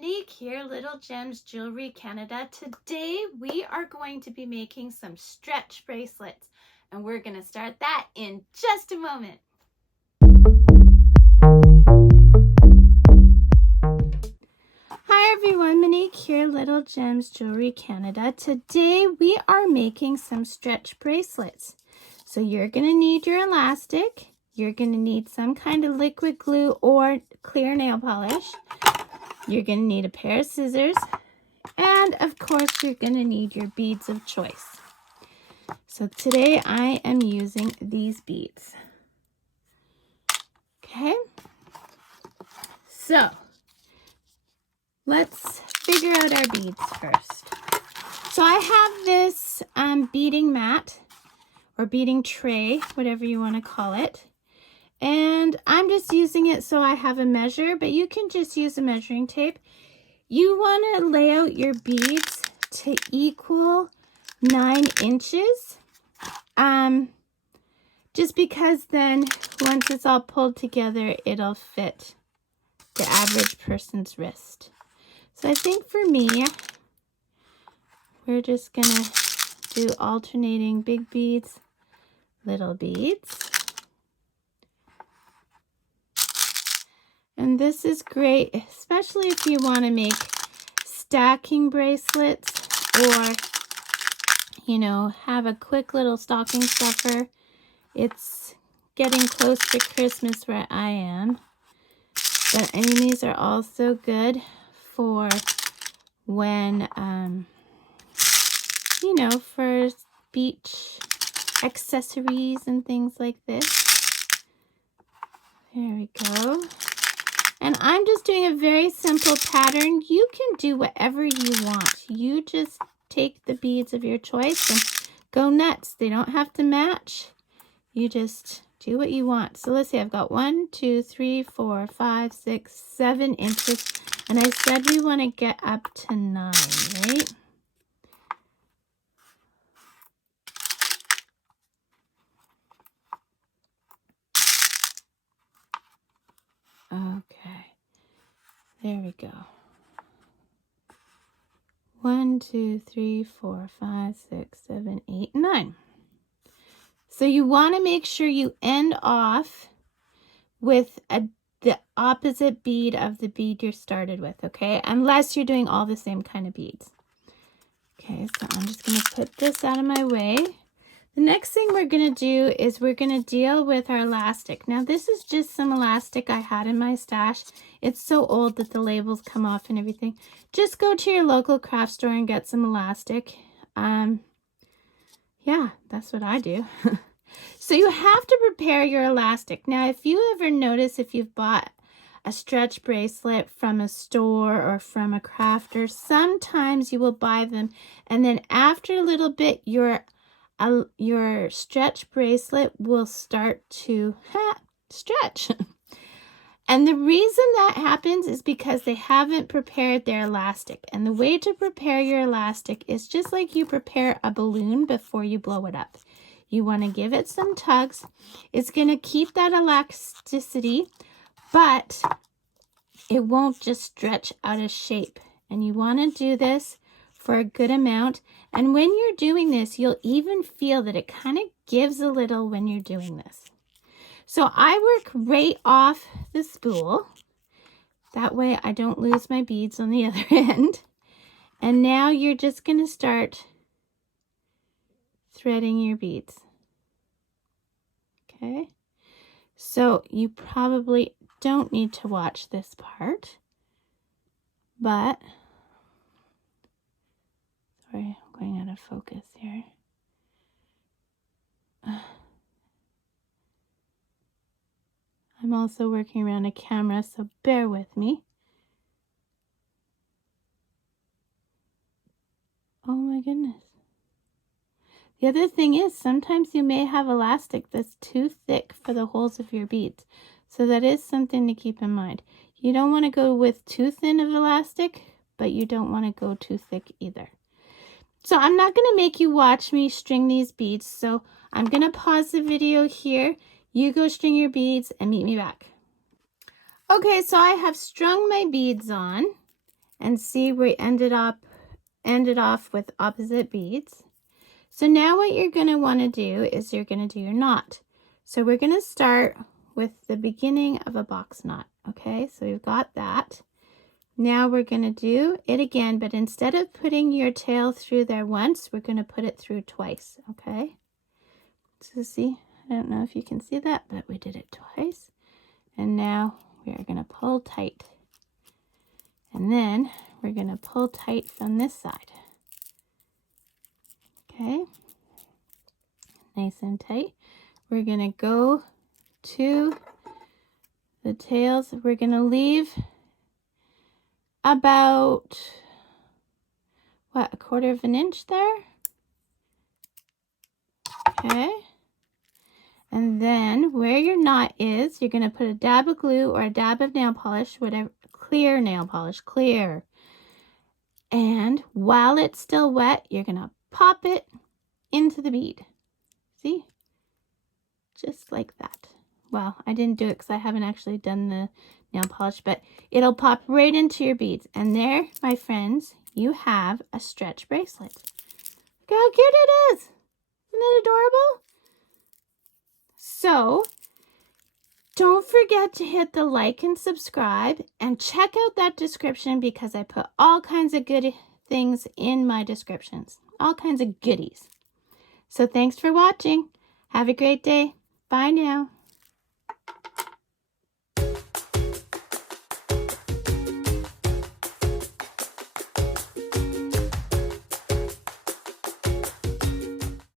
Monique here, Little Gems Jewelry Canada. Today we are going to be making some stretch bracelets, and we're going to start that in just a moment. Hi everyone, Monique here, Little Gems Jewelry Canada. Today we are making some stretch bracelets. So you're going to need your elastic, you're going to need some kind of liquid glue or clear nail polish. You're going to need a pair of scissors, and of course you're going to need your beads of choice. So today I am using these beads. Okay, so let's figure out our beads first. So I have this beading mat or beading tray, whatever you want to call it. And I'm just using it so I have a measure, but you can just use a measuring tape. You want to lay out your beads to equal 9 inches. Just because then once it's all pulled together, it'll fit the average person's wrist. So I think for me, we're just gonna do alternating big beads, little beads. And this is great, especially if you want to make stacking bracelets or, you know, have a quick little stocking stuffer. It's getting close to Christmas where I am. But I mean, these are also good for when, you know, for beach accessories and things like this. There we go. And I'm just doing a very simple pattern. You can do whatever you want. You just take the beads of your choice and go nuts. They don't have to match. You just do what you want. So let's see, I've got 1, 2, 3, 4, 5, 6, 7 inches. And I said we want to get up to 9, right? Okay, there we go. 1, 2, 3, 4, 5, 6, 7, 8, 9. So you want to make sure you end off with the opposite bead of the bead you started with, okay? Unless you're doing all the same kind of beads. Okay, so I'm just going to put this out of my way. The next thing we're going to do is we're going to deal with our elastic. Now this is just some elastic I had in my stash. It's so old that the labels come off and everything. Just go to your local craft store and get some elastic. Yeah, that's what I do. So you have to prepare your elastic. Now if you ever notice, if you've bought a stretch bracelet from a store or from a crafter, sometimes you will buy them and then after a little bit your stretch bracelet will start to stretch. And the reason that happens is because they haven't prepared their elastic. And the way to prepare your elastic is just like you prepare a balloon before you blow it up. You want to give it some tugs. It's going to keep that elasticity, but it won't just stretch out of shape. And you want to do this for a good amount. And when you're doing this, you'll even feel that it kind of gives a little when you're doing this. So I work right off the spool. That way I don't lose my beads on the other end. And now you're just going to start threading your beads. Okay. So you probably don't need to watch this part, but sorry, I'm going out of focus here. I'm also working around a camera, so bear with me. Oh my goodness. The other thing is sometimes you may have elastic that's too thick for the holes of your beads. So that is something to keep in mind. You don't want to go with too thin of elastic, but you don't want to go too thick either. So I'm not going to make you watch me string these beads. So I'm going to pause the video here. You go string your beads and meet me back. Okay, so I have strung my beads on. And see, we ended off with opposite beads. So now what you're going to want to do is you're going to do your knot. So we're going to start with the beginning of a box knot. Okay, so we've got that. Now we're going to do it again, but instead of putting your tail through there once, we're going to put it through twice. Okay, so see, I don't know if you can see that, but we did it twice. And now we are going to pull tight. And then we're going to pull tight from this side. Okay, nice and tight. We're going to go to the tails. We're going to leave about, what, 1/4 of an inch there? Okay. And then where your knot is, you're going to put a dab of glue or a dab of nail polish, whatever, clear nail polish, clear. And while it's still wet, you're going to pop it into the bead. See? Just like that. Well, I didn't do it because I haven't actually done the nail polish, but it'll pop right into your beads. And there, my friends, you have a stretch bracelet. Look how cute it is. Isn't it adorable? So, don't forget to hit the like and subscribe and check out that description because I put all kinds of good things in my descriptions. All kinds of goodies. So thanks for watching. Have a great day. Bye now.